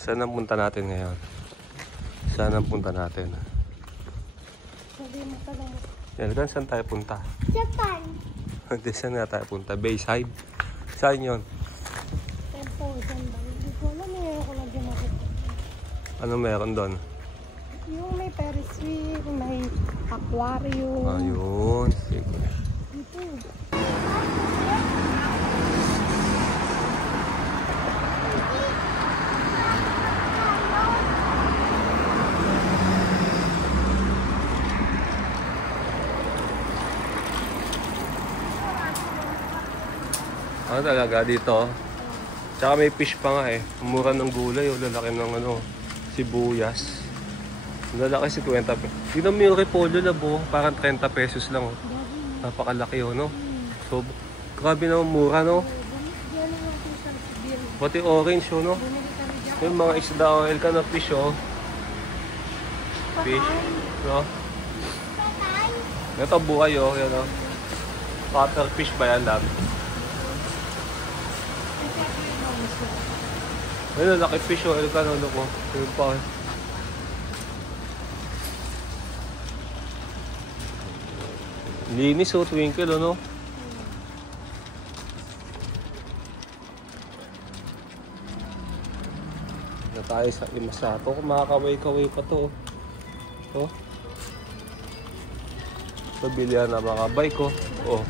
Saan ang punta natin ngayon? Saan ang punta natin? Elkan, saan tayo punta? Japan. Hindi, saan nga tayo punta? Bayside? Saan yun? Ano meron doon? Yung may Ferris wheel, may aquarium. Ayun, sige. Dito. Ano talaga dito? Tsaka may fish pa nga eh. Mura ng gulay o lalaki ng ano, sibuyas. Lalaki 50 pesos. Tignan mo yung repolyo na buo, parang 30 pesos lang. Oh. Napakalaki oh, no? So, grabe naman mura, no? Pati orange, oh, no? Yung mga isda, oh, elka na fish, oh. Fish, no? Ito buhay, oh, yan, oh. Cuttlefish ba yan, dami? Ayun, laki fish, oh, elka na, ko. Ayun pa, oh. Linis, oh, twinkle, oh, no? Na tayo sa Imasato. Makakaway-kaway pa to, oh. Oh. Pabilihan na mga bike, oh. Oh.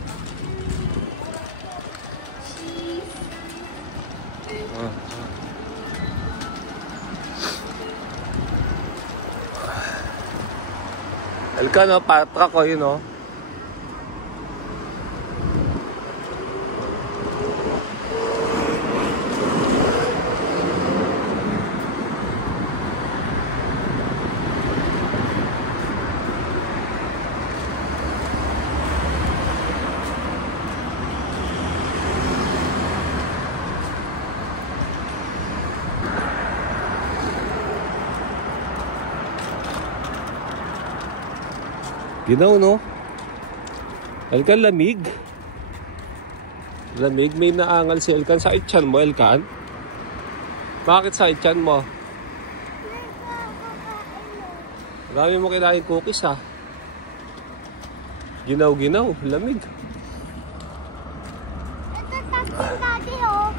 Elka, no? Patra ko, yun, oh. Ginaw, no? Elkan, lamig. Lamig. May naangal si Elkan. Sa itchan mo, Elkan? Bakit sa itchan mo? Marami mo kailangan cookies, ha? Ginaw-ginaw. Lamig. Ito tapos dati, oh.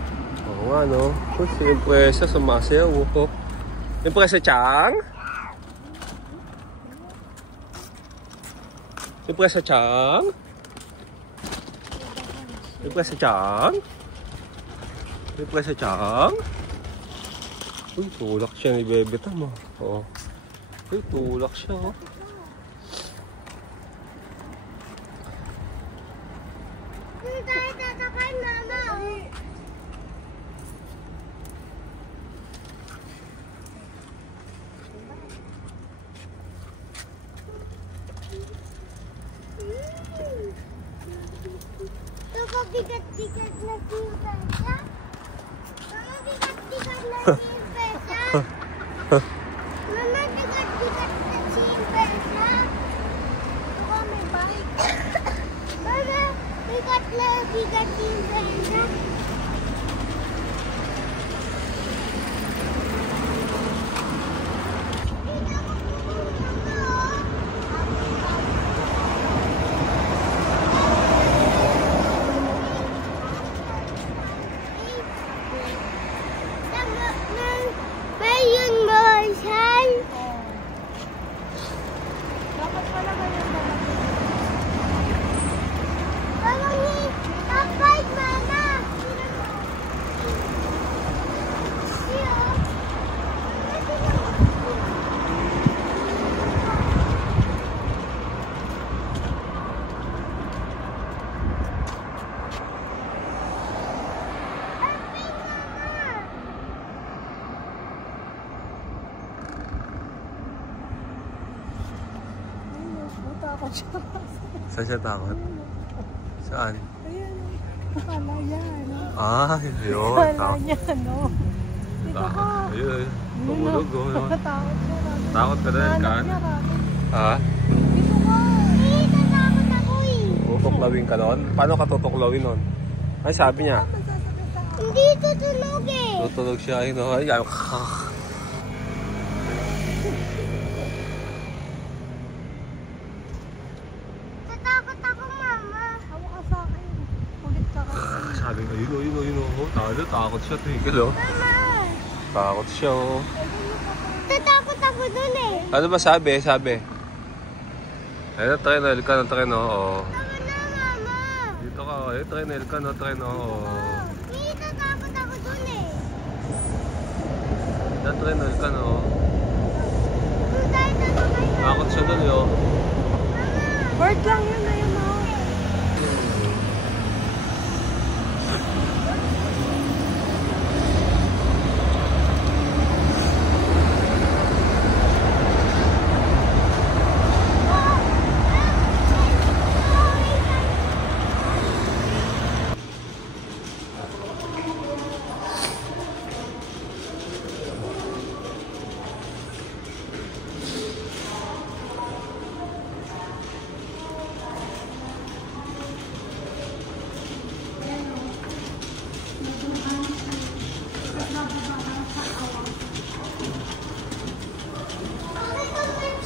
Oo nga, no? Si Impresa, sumasayaw. Oh. Impresa, Chang? Impresa, Chang? Impresa, Chang? Impresa, Chang? Uy, tulak siya ni Bebe Tam, oh. Oo. Uy, tulak siya, oh. Hindi tayo tatakay, mama, oh. Ito bigat-bigat na silpesa. Mama, bigat-bigat na silpesa. Mama, bigat-bigat na silpesa. Ito may bike. Mama, bigat na bigat silpesa. Saan siya takot? Saan? Ayan, akala niya, ano? Ah, yun. Akala niya, ano? Dito ka. Ayun, tumulog. Takot siya. Takot ka rin, Elkan? Ha? Dito ka. Tatakot ako eh. Tutuklawin ka nun? Paano ka tutuklawin nun? Ay, sabi niya. Hindi tutulog eh. Tutulog siya. Ay, no? Ay, Talo, takot siya, Tigil, oh. Mama! Takot siya, oh. Tatakot ako dun eh. Ano ba sabi? Ayun, trainel ka na, train, oh. Tama na, Mama! Dito ka, ayun, trainel ka na, train, oh. Hindi, tatakot ako dun eh. Na-trainel ka na, oh. Doon tayo tatakay na. Takot siya dun, oh. Word lang yun na yun, oh.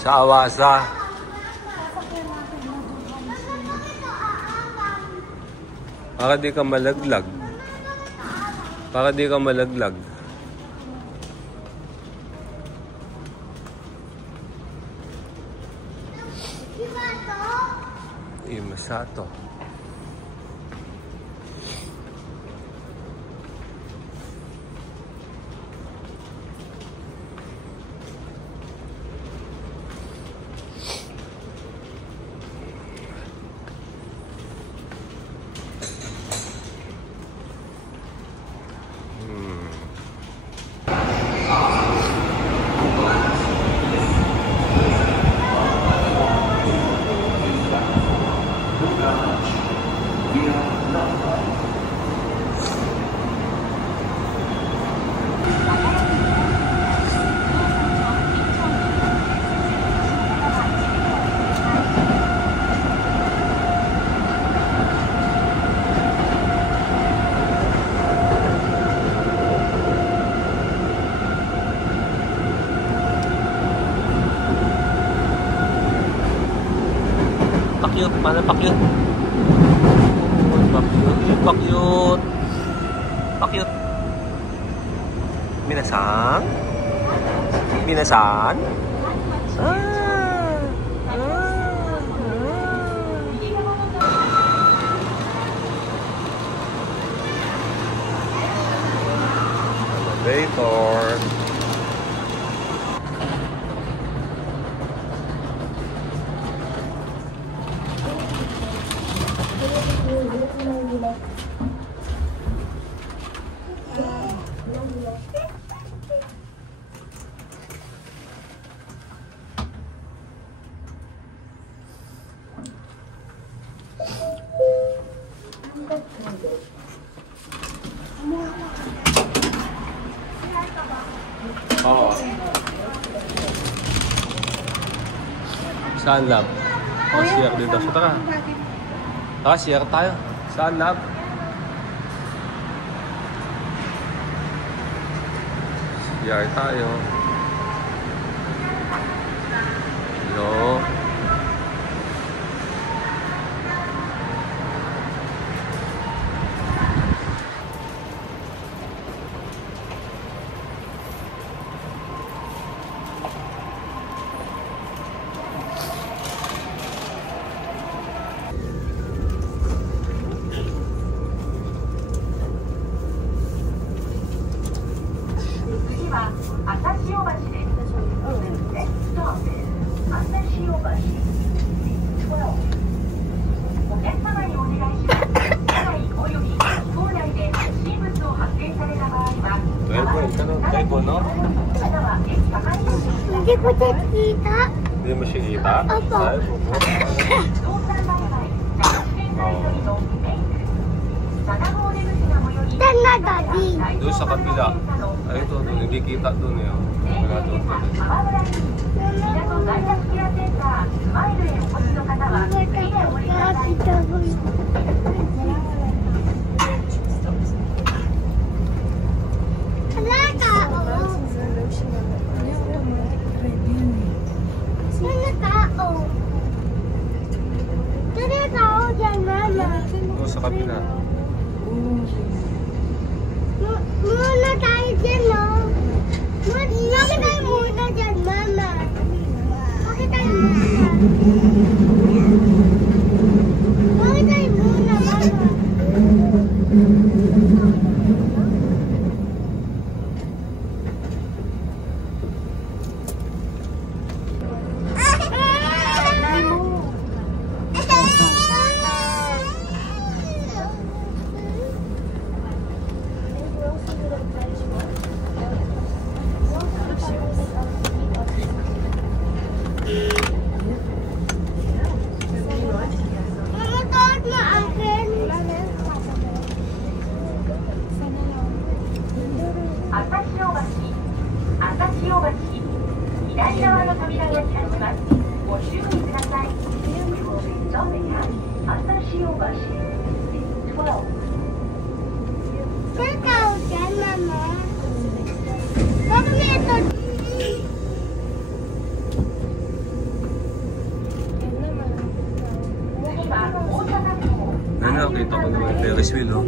Sa Awasa. Para di ka malaglag. Para di ka malaglag. Imasato. Pakyut, mana pakyut? Pakyut. Pakyut. Minasan? Minasan? Elevator. Oo. Saan lab? CR dito. So, tara. Tara, CR tayo. Saan lab? CR tayo. Hello. Hindi ko siya kita. Hindi mo siya kita? Opo. Ay, opo. Saan na, Daddy? Doon sa kabila. Ay, ito. Doon. Nagkikita doon eh. Wala doon. Wala tao. Wala tao. Wala tao dyan, Mama. Doon sa kabila. Muna tayo dyan, no? Bakit tayo muna dyan, Mama? Bakit tayo muna dyan? Bakit tayo muna, Mama? Nakita ko naman yung Ferris wheel, oh.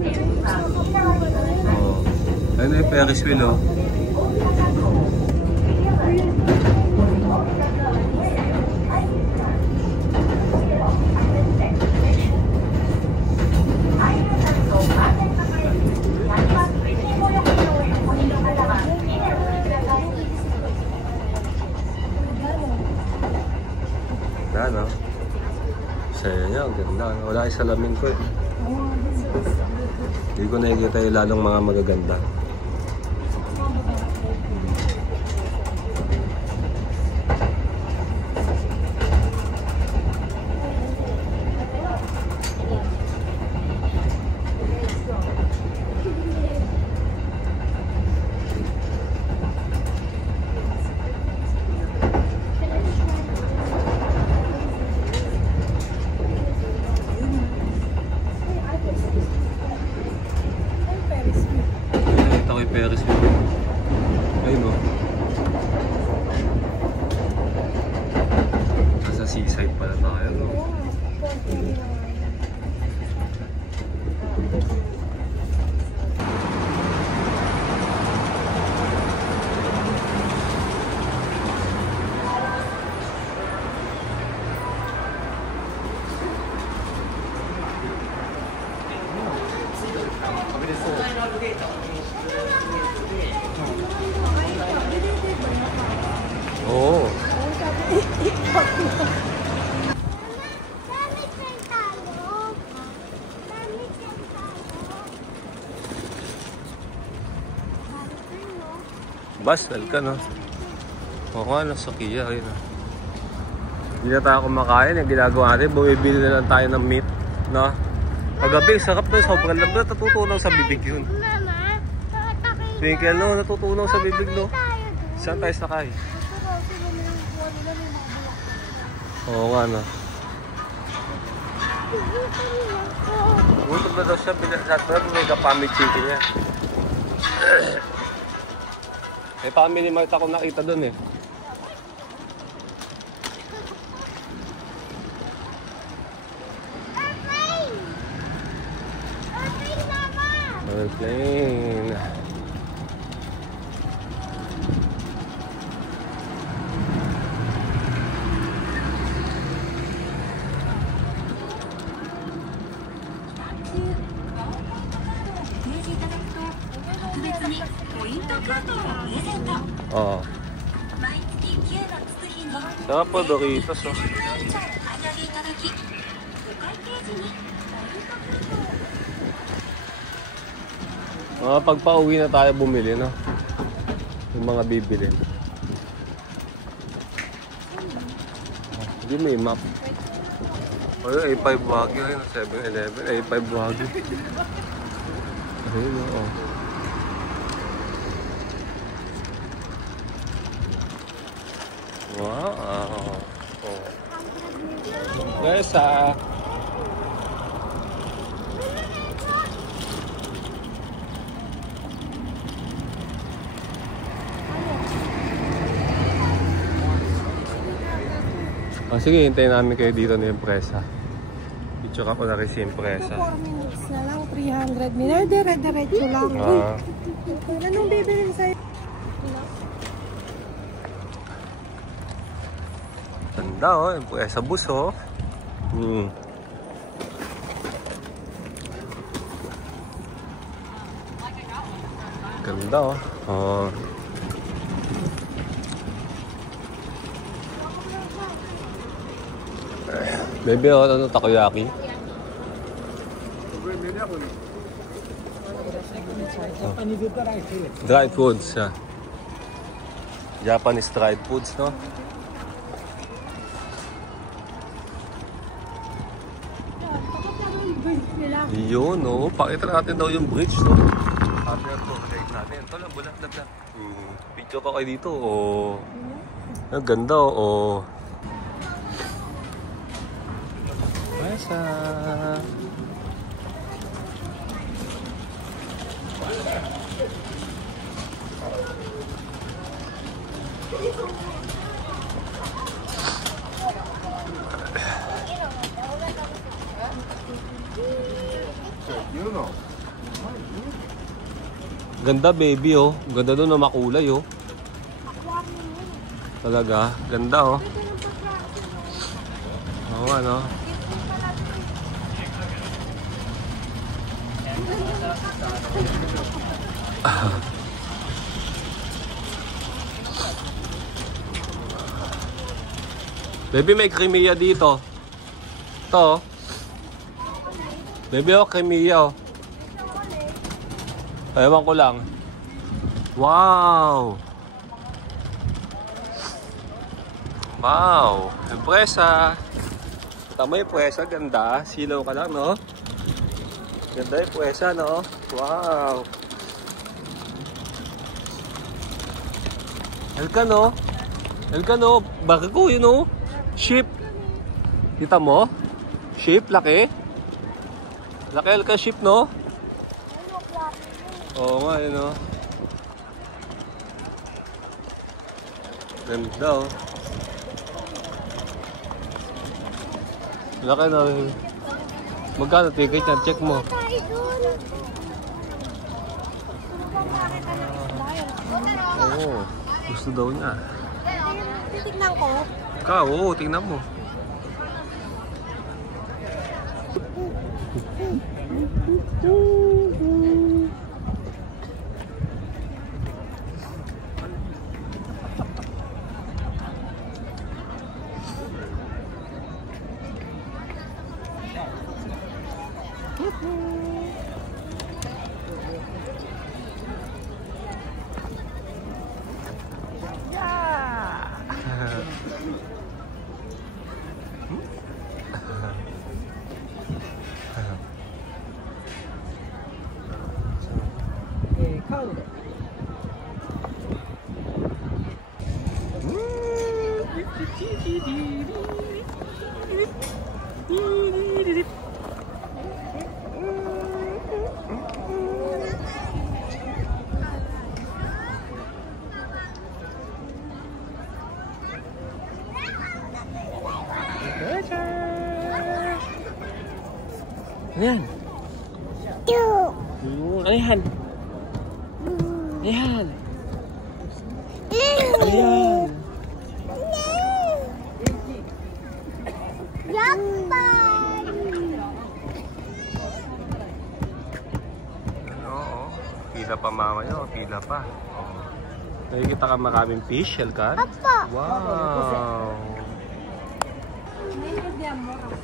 Oh. Ayun na yung Ferris wheel, oh. Ano? Saya niya, ang ganda. Wala yung salamin ko eh. Hindi ko nakikita yung lalong mga magaganda. Ferris wheel. Ayun o. Nasa seaside pala tayo, no? Oo. Basal ka, no? Oo nga, nasa Kia. Ayun, hindi na tayo kumakain. Yung ginagawa natin, bumibili na lang tayo ng meat, no? Kagabi, sarap na. Sobrang lambot. Natutunaw sa bibig yun. Twinkle, no? Natutunaw sa bibig, no? Saan tayo sakay? Oo nga, no? Gutom na daw siya. May kapamid chicken niya. May family mart ako nakita dun eh. Airplane. Oo. Sarap po, Doritos, oh. Pag pauwi na tayo bumili, no? Yung mga bibili. Hindi may map. Ayun, A5 Wagyu. Ayun, 7-Eleven. A5 Wagyu. Ayun, oo. Wow. Oh. Yes, sige, hintayin namin kayo dito na yung presa. Picture ako na rin si Impresa. 4 minutes na lang, 300 minutes. Dire-diretso lang. Anong bibilin sa'yo? Ganda oh, Impresa bus oh. Ganda oh. Oh. Bebe oh, ano takoyaki? Dried foods, yeah. Japanese dried foods, no? Yun, no? Pakita natin daw yung bridge, no? Sabi na to, like natin. Ito lang, bulat na. Picture ko kayo dito, oh. Ang ganda, oh. Masa. Ganda baby oh. Ganda doon na makulay oh. Talaga, ganda oh. Oo ano. Baby may krimiya dito. Ito oh. Baby oh, krimiya oh. Ewan ko lang. Wow! Wow! Impresa! Tama yung presa, ganda. Silaw ka lang, no? Ganda yung presa, no? Wow! Elka, no? Elka, no? Bakit ko yun, no? Ship! Kita mo? Ship, laki? Laki Elka ship, no? Oo nga, yun o. Ganda o. Laki na. Magkano ticket niya? Check mo. Oo. Gusto daw niya. Titignan ko. Ikaw, oo. Tingnan mo. Ayan. Ayan. Ayan. Ayan. Oo. Pila pa mama nyo. Pila pa. Nakikita ka maraming fish, Elkan? Wow.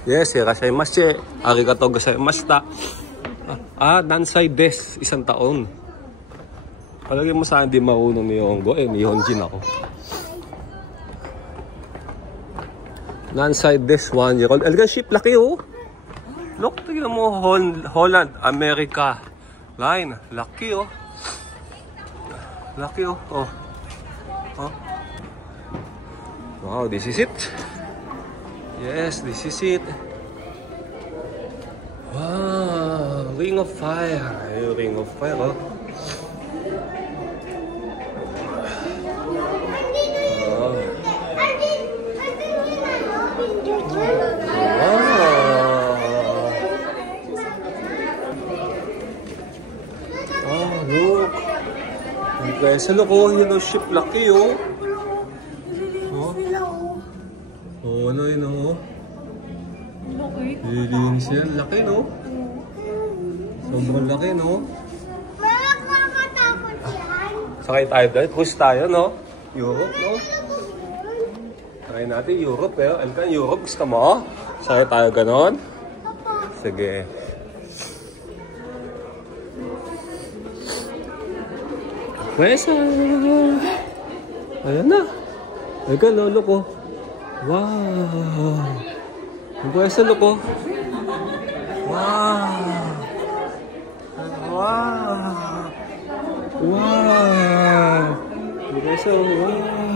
Yes, irashaimashite. Arigatou gozaimashita. Nansai desu. 1 taon. Palagay mo saan di marunong Nihongo. Nihonjin ako. Nansai desu, 1 year old. Elgan ship, laki oh. Look, tignan mo. Holland, America. Line, laki oh. Laki oh. Oh. Wow, this is it. Yes, this is it. Wow, Ring of Fire. Ring of Fire, oh. Wow. Pwesa no ko, yun o, ship laki oh. Oo, ano yun oh. Lilinis yan, laki no. Sobrang laki no. Makakatakot yan. Sakay tayo doon, cruise tayo no. Europe no. Sakay natin Europe eh. Alkan, Europe, gusto mo? Sakay tayo ganon? Sige. Pwesa! Ayan na. Alkan, lolo ko. Wow! Pwesa, lolo. Wow! Wow! Wow! Pwesa, wow!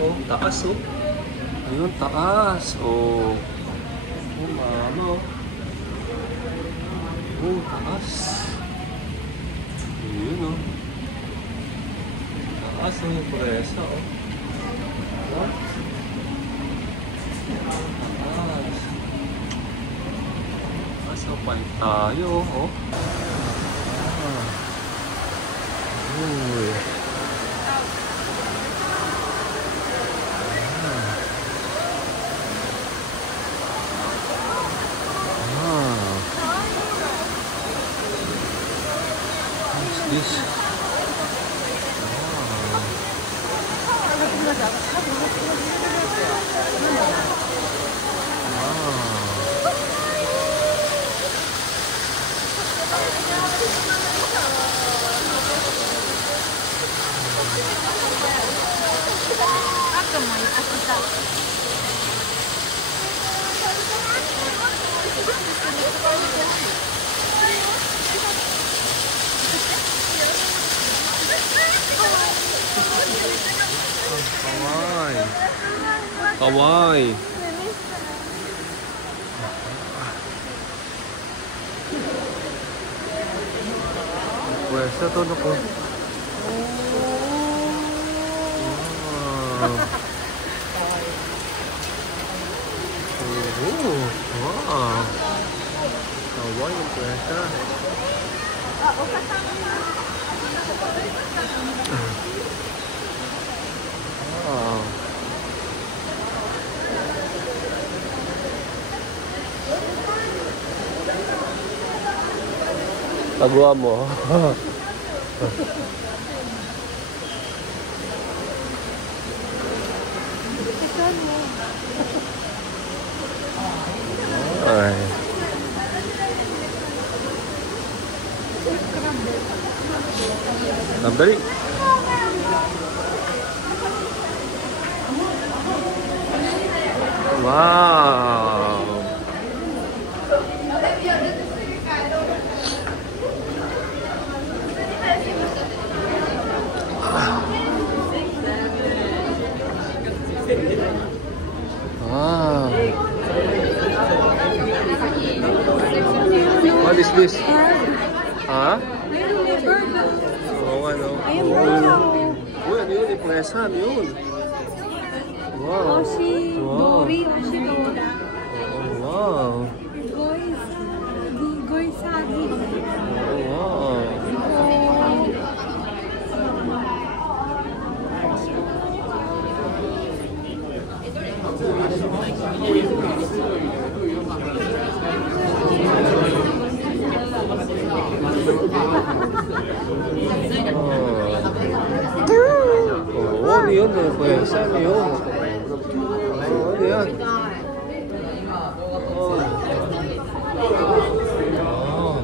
Oh, taas oh. Ayun, taas. Oh. Oh, mama oh. Oh, taas. Ayun oh. Taas oh, presa oh. Oh. Taas. Taas oh, palit tayo oh. Ah. Uy. This. Kawaii. Kawaii. Pwesa to na ko. Wow. Oh, wow. Kawaii yung pwesa. Wow. Taguan mo. Ay. Dali. Wow. Wow. What is this? Ha? Oo, ano? Uy, ano yun? Impresa, ano yun? Wow. Wow. Wow. Ano yun? Pwesa, ano yun? Ano yan? Wow.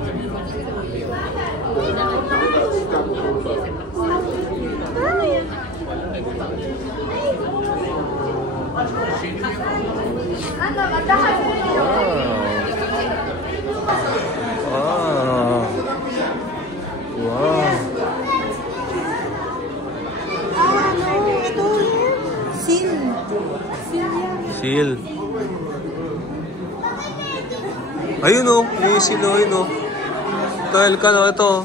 Ayun o, yung silo, ayun o. Ito, Elkan o, ito.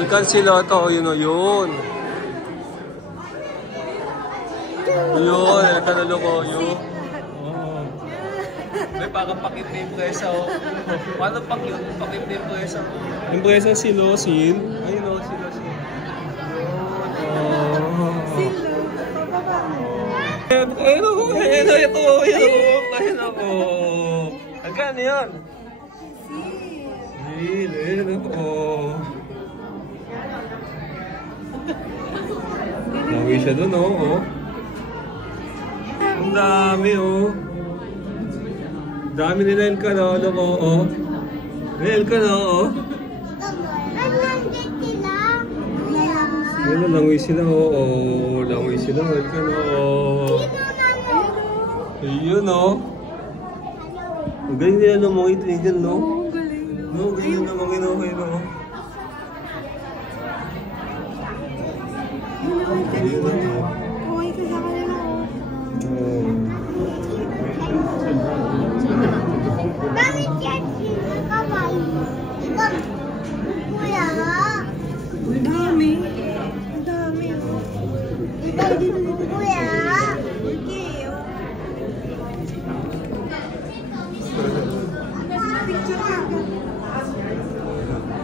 Elkan silo, ito, yun o, yun. Yun, Elkan na loko, yun. May parang pakit na yung presa o. Paano pakit na yung presa? Yung presa silosin. Ayun o, silosin. Ayun o, ayun o. Agano yan? Ayun o. Nawi siya dun o. Ang dami o. Dami nila Elkan o. Ano ko o. May Elkan o. Ayun, langoy sila o. Langoy sila o. Elkan o. Ayun o. Ang galing nila namang itigil, no? Oo, galing. No, galing namang inuhay, no? Ayun o. Okay ka sa kanila, oh. Bakit yan sila kamay? Ikaw, kuya. Ang dami. Ang dami, oh. Ikaw, kuya. Okay, oh. Picture ka.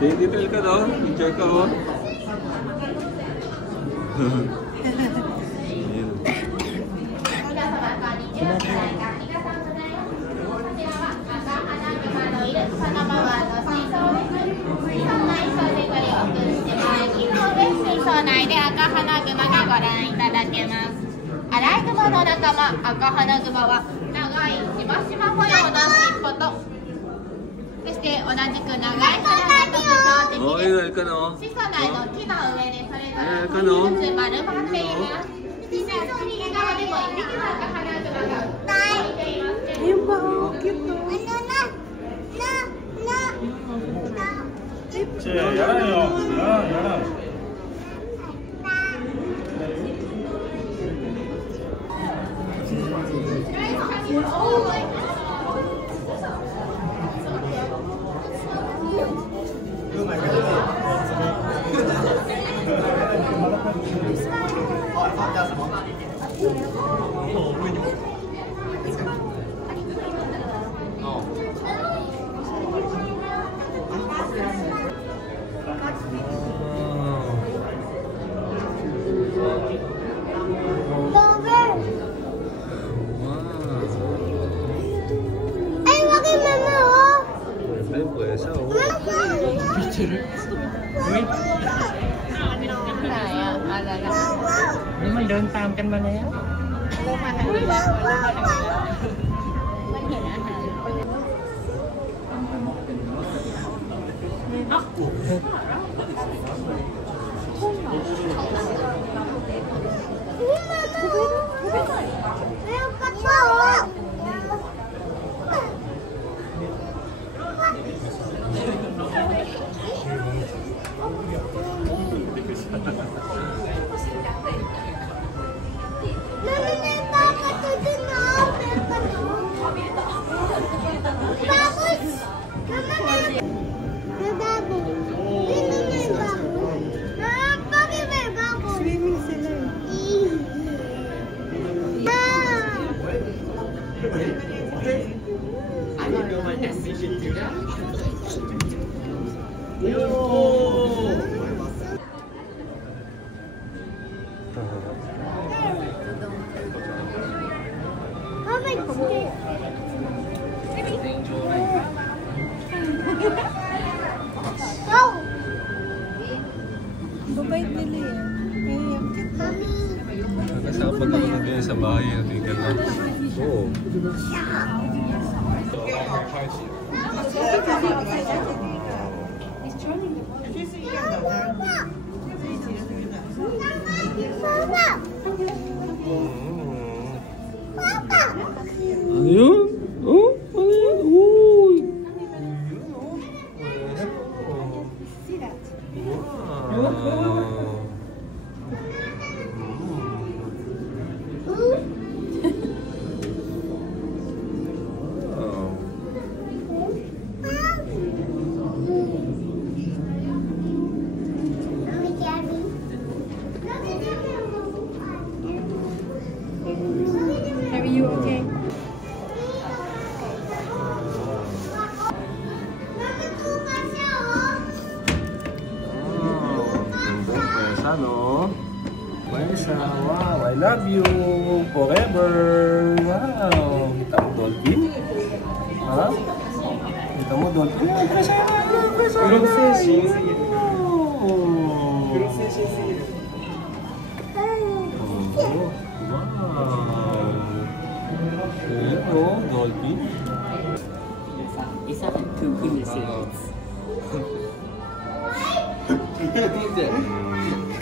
Dito ka, no? Picture ka, oh. Oh, ayun, Elkan, oh. Elkan, oh. Ayun ba, oh. Cute, no? Ay, wag yung mama, oh. Ayun, presa, oh.มันเดินตามกันมาแล้ว Meron ka pa, oh. Mama, may baka to dun, oh. Meron ka to. Tapos, mama, may bako. Sino may bako? Ah, bakit may bako? Swimming sila, eh. Babait nila yan. Ay, ang cute, no? Kasama pag din sa bahay, tingnan na. Oo. Ano yun? Oh? Ano yun? Uy! Wow. no? Vanessa, wow, I love you forever. Wow, kita mo dolphin? Ha? Kita mo dolphin? Little fish. Little fish is here. Oh, wow. Ayan, dolphin. Isa and two kunis.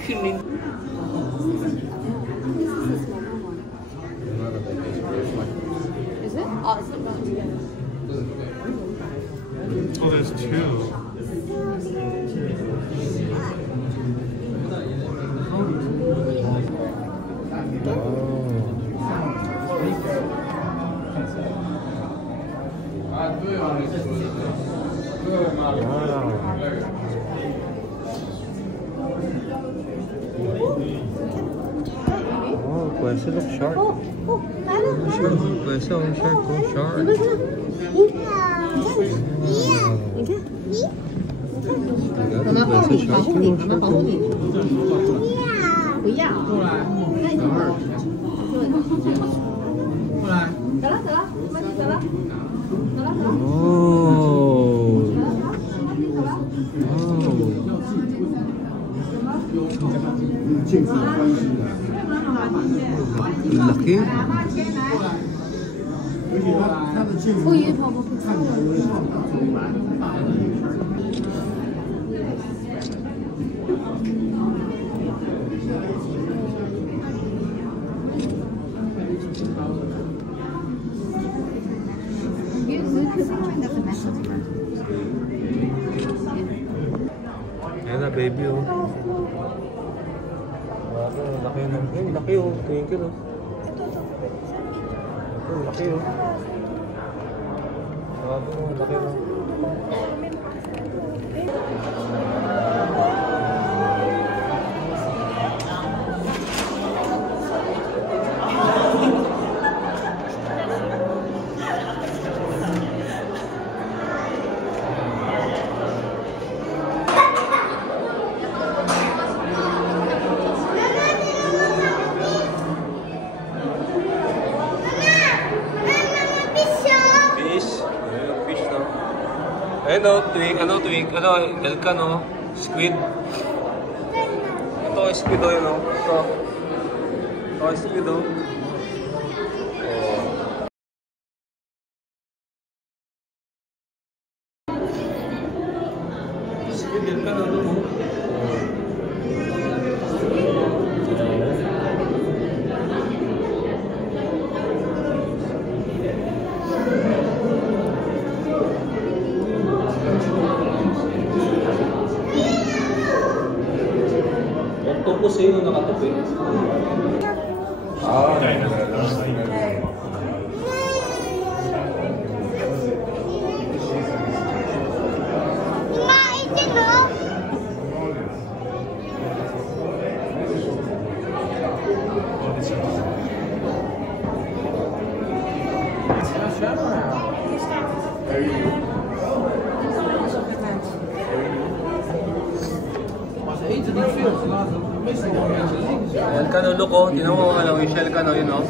Kunin. Is it? Oh, it's not together. Oh, there's two. Oh, pwede look shark. Pwede ang shark, oh, shark. Laki. Ayan na, baby, oh. Laki ng... laki, oh. Twinkle, oh. Ito, laki, oh. Laki, oh. Ayun o, twink, elka no, squid. Ito ay squid o yun o. Ito ay squid o. Squid, elka no, no. Octopus eh, yung nakatupi. Yan ka no, look oh. Tinan mo alam yung shell ka no, yun oh.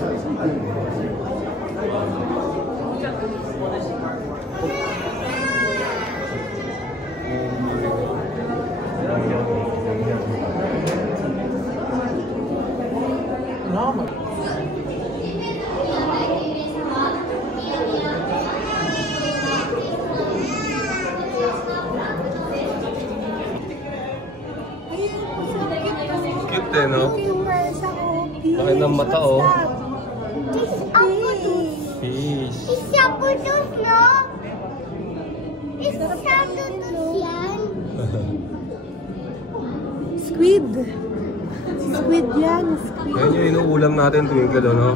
Cute eh no? Laki ng mata oh. Fish. Isa po doon, no? Isa doon yan. Squid. Squid yan, squid. Yan yung inuulam natin twinkle oh, no?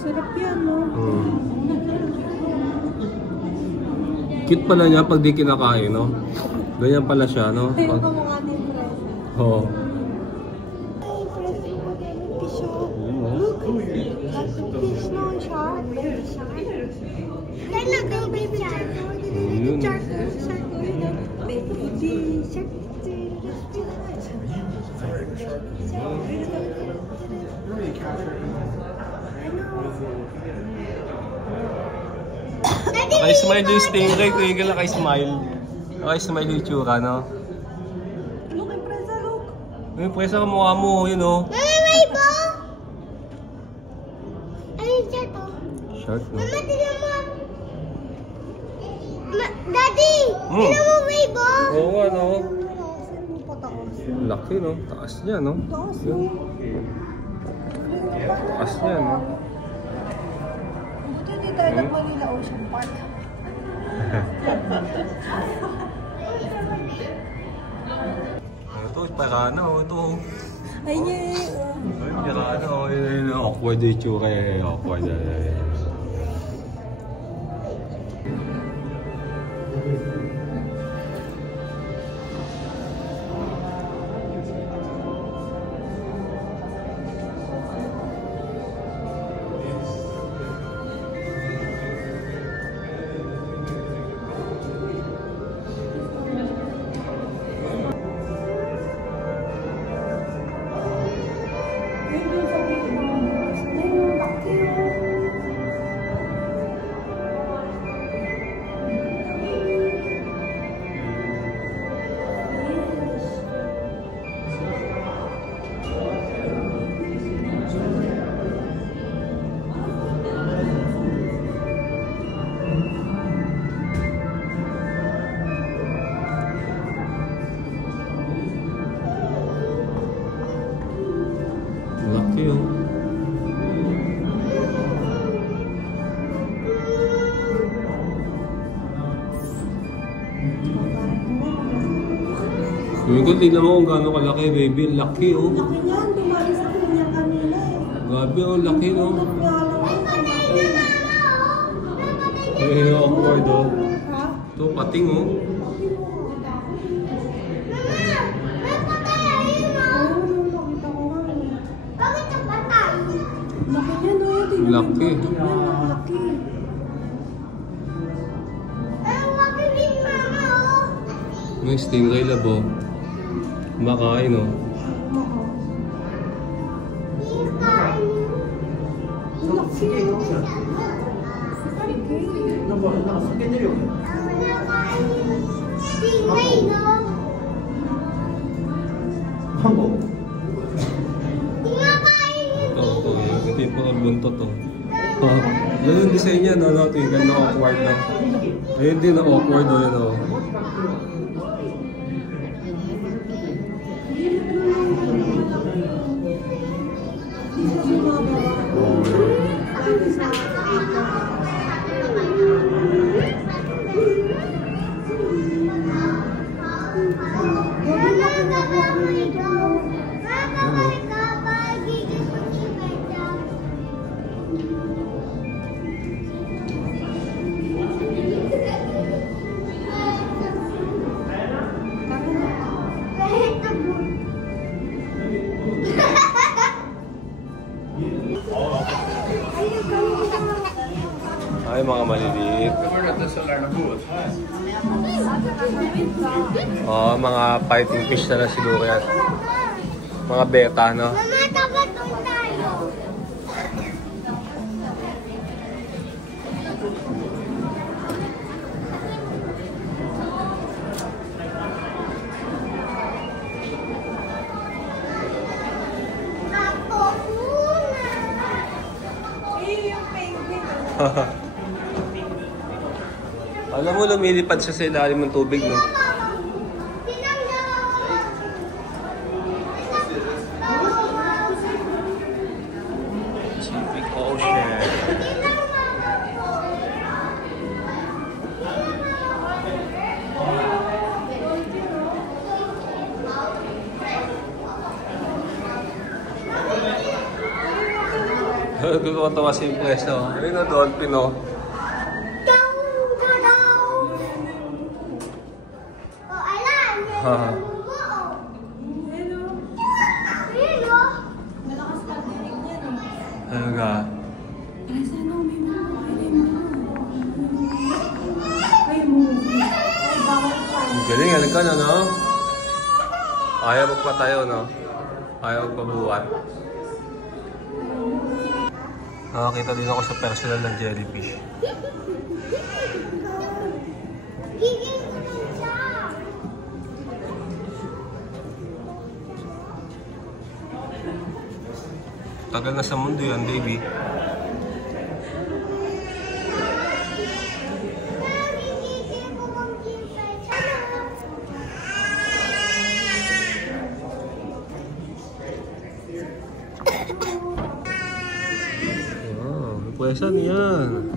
Sarap yan, no? Cute pala niya pag di kinakain, no? Ganyan pala siya, no? Tingnan mo mukha ni Fred. Oo. Look, that's a fish, no? Shark. Baby shark. Talaga, baby shark. Yun. Shark. Shark. Baby shark. Naka-smile yung stingray, tigil naka-smile. Naka-smile yung itsura, no? Look, Impresa, look. Yung presa ka mukha mo, yun o. Mama, may iba? Ayun siya to. Short, no? Mama, tignan mo. Daddy, Hmm. tignan mo may iba? Oo nga, no? Pataas. Laki, no? Taas niya, no? Taas, no? Taas niya, no? Buti hindi tayo nag-Manila Ocean Park. Ito, parana, oh. Ito, oh. Ay, niya. Ay, parana, oh. Yun, awkward yung itsura, eh. Awkward, eh. Laki, oh. Miguel, tignan mo kung gaano kalaki, baby. Laki, oh. Laki niyan, dumali sa kanya kanina eh. Grabe, oh. Laki, oh. Ay, awkward, oh. Ha? Ito, pating, oh. Bakit ang patay? Laki niyan, oh. Tingnan mo. Laki. Tingnan mo, laki. Ang laki din, mama, oh. May stingray lab, oh. Makain, oh. Hikain. Laki, oh. Ang nakain yung stingray, no? Kinakain yun. Ito. Ito yung pang buntot, oh. Yan yung design niya, no? Tingnan na awkward, no? Ayun din, awkward, oh. Yun, oh. Ay, mga maliliit. Oh, mga fighting fish na lang siguro yan. Mga beta, no? Mama, dapat doon tayo. Ako muna. Yung penguin. Alam mo, lumilipad siya sa ilalim ng tubig, no? Pacific Ocean. Gagawin si Impresa, oh. Ayun na, dolphin, oh. Ha. Talaga. Ang galing, alam ka na, no? Ayaw magpatayo, no? Ayaw magpabuhat. Nakakita din ako sa personal ng jellyfish. Gigil ko na siya. Tagal na sa mundo yan, baby. Mami, gigil ko kung kimpay siya. Oh, may pwesan yan.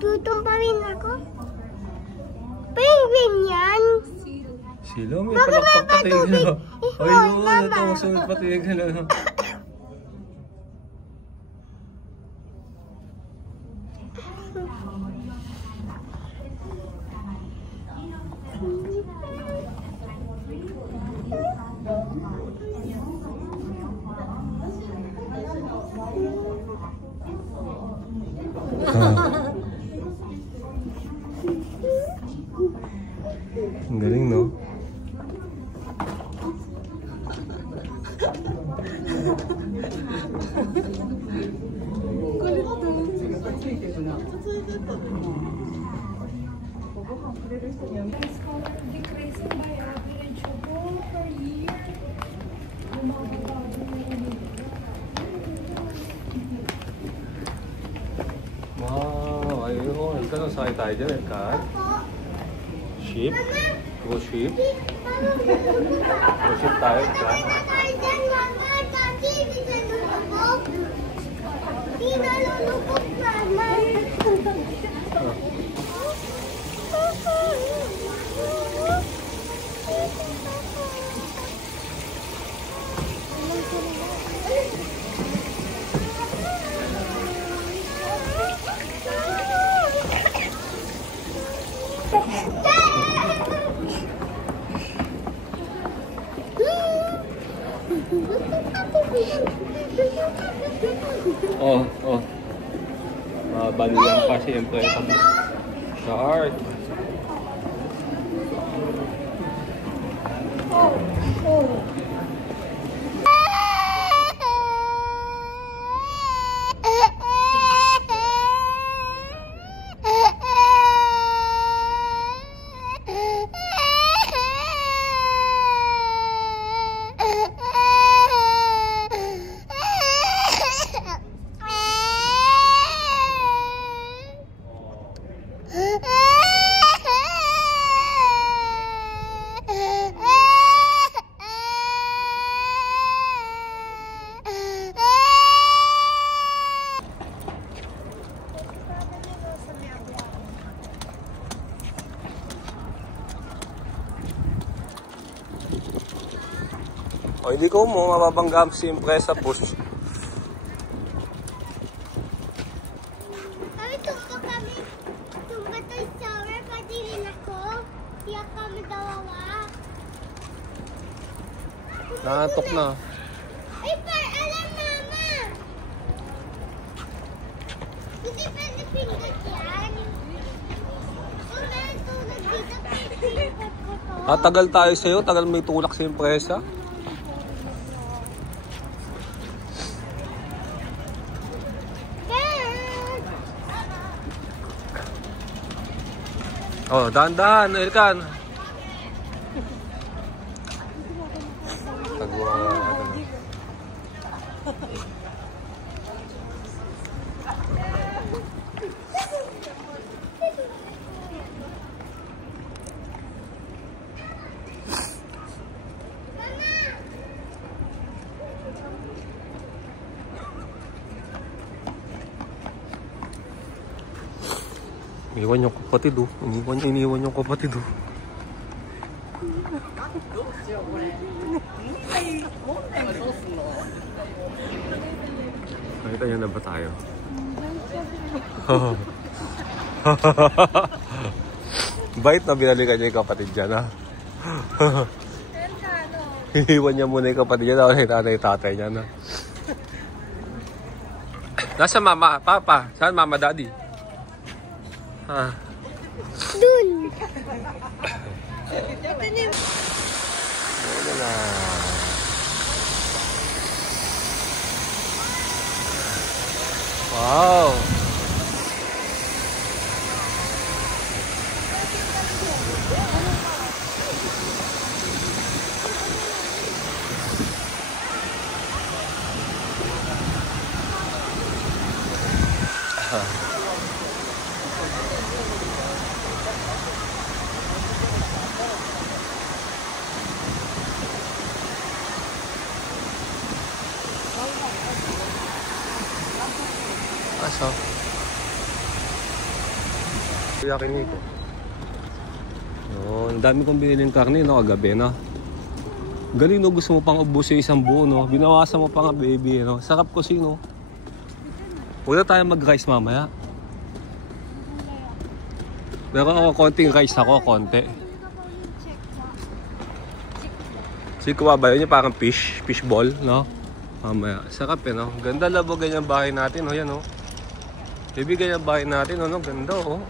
Tutumpawin ako? Penguin yan? Silo, may Bakit may palakpak pati yung patubig? Ay, Hoy, oo, mama. natawasunod pati yung gano'n. Ang galing, no? Wow, ayun. Ikaw nang sakay tayo dyan, Kat. Sheep? Go sheep? Go sheep tayo, Kat. Tayo dyan, mama. Tati, di na lulubog. Di na lulubog, mama. Oh, oh. Mabalilang pa siyempre. Shark. O, hindi ko mo mababangga si Impresa push. Kami tumba kami. Tumba tayo shower. Pati rin ako. Tiyak kami dawawa. Nakatok na. Ay, alam, mama. Hindi pwede pindot yan. Kung meron tulad dito, pindot ko to. Tatagal tayo sa'yo, tagal may tulak si Impresa. Oh, dahan-dahan, Elkan. Taguan nga natin. Iniwan yung kapatid, oh. Iniwan yung kapatid, oh. Nakita niyo na ba tayo? Bait na binalikan niya yung kapatid dyan, ha? Iniwan niya muna yung kapatid niya. Nakita yung tatay niya, na. Nasa mama, papa? Saan mama, daddy? Ha? Dun. Ano na? Wow! Aso? Yakin nito. Oh, ang dami kong biniling karne, no, kagabi, no? Galing, no? Gusto mo pang ubusin isang buo, no? Binawasan mo pa nga, baby, no? Sarap ko no? Wala tayong mag-rice mamaya. Pero ako, konting rice ako, konti. Sikuwa ba yun? Yung parang fish ball, no? Mamaya. Sarap, no? Ganda labo ganyan bahay natin, no? Yan, no? Baby, ganyan bahay natin, no? Ganda, oh.